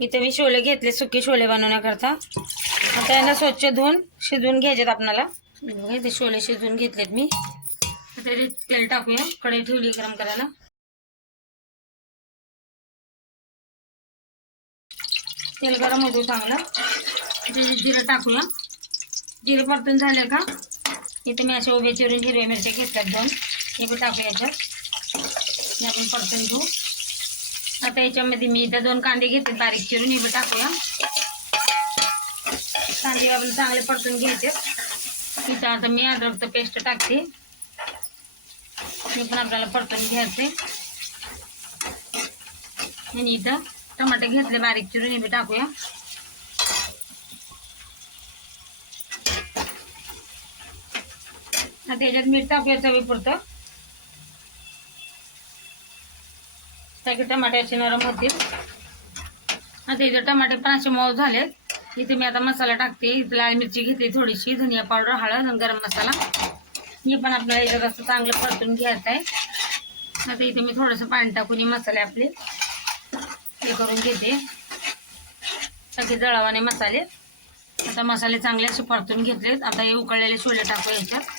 इथे मी छोले घेतले सुके छोले बनवण्याकरता. आता यांना स्वच्छ धुवून शिजवून घ्यायचेत आपणाला. इथे छोले शिजवून घेतलेत मी. तरी तेल टाकूया कढई ठेवली गरम करायला. तेल गरम होतो चांगलं. जिरं टाकूया. जिरं परतून झाले का इथे मी अशा उभे चिरून हिरव्या मिरच्या घेतल्यात दोन. हे पण टाकूया याच्यात. आपण परतून घेऊ. आता याच्यामध्ये मी इथं दोन कांदे घेते बारीक चिरून इथं टाकूया. कांदे आपण चांगले परतून घ्यायचे. इथं आता मी अद्रकचं पेस्ट टाकते. हे पण आपल्याला परतून घ्यायचे. आणि इथं टमाटे घेतले बारीक चिरून हे टाकूया. आता याच्यात मीठ टाकूया चवीपुरतं. सगळे टमाटे असे नरम होतील. आता इथे टमाटे पण असे मऊ झालेत. इथे मी आता मसाला टाकते. इथे लाल मिरची घेतली थोडीशी धनिया पावडर हळद आणि गरम मसाला. हे पण आपल्याला इथं असं चांगलं परतून घ्यायचं आहे. आता इथे मी थोडंसं पाणी टाकून हे मसाले आपले हे करून घेते. सगळे जळावाने मसाले. आता मसाले चांगले असे परतून घेतलेत. आता हे उकळलेले छोले टाकू याच्यात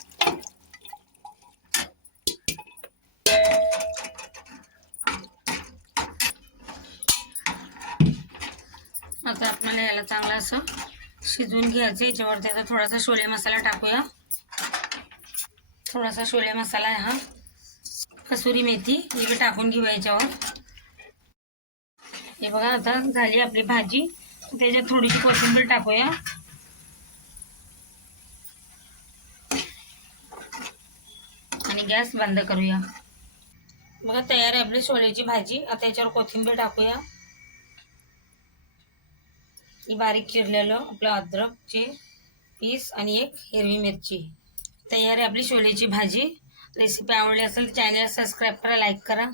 आता आपल्याला याला चांगलं असं शिजवून घ्यायचं. याच्यावर त्याचा थोडासा छोले मसाला टाकूया. थोडासा शोले मसाला आहे हा. कसुरी मेथी ही बी टाकून घेऊया याच्यावर. हे बघा आता झाली आपली भाजी. त्याच्यात थोडीशी कोथिंबीर टाकूया. आणि गॅस बंद करूया. बघा तयार आहे आपली छोल्याची भाजी. आता याच्यावर कोथिंबीर टाकूया. ही बारीक चिरलेलं आपलं अद्रकचे पीस आणि एक हिरवी मिरची. तयार आहे आपली छोल्याची भाजी. रेसिपी आवडली असेल तर चॅनल सबस्क्राईब करा लाईक करा.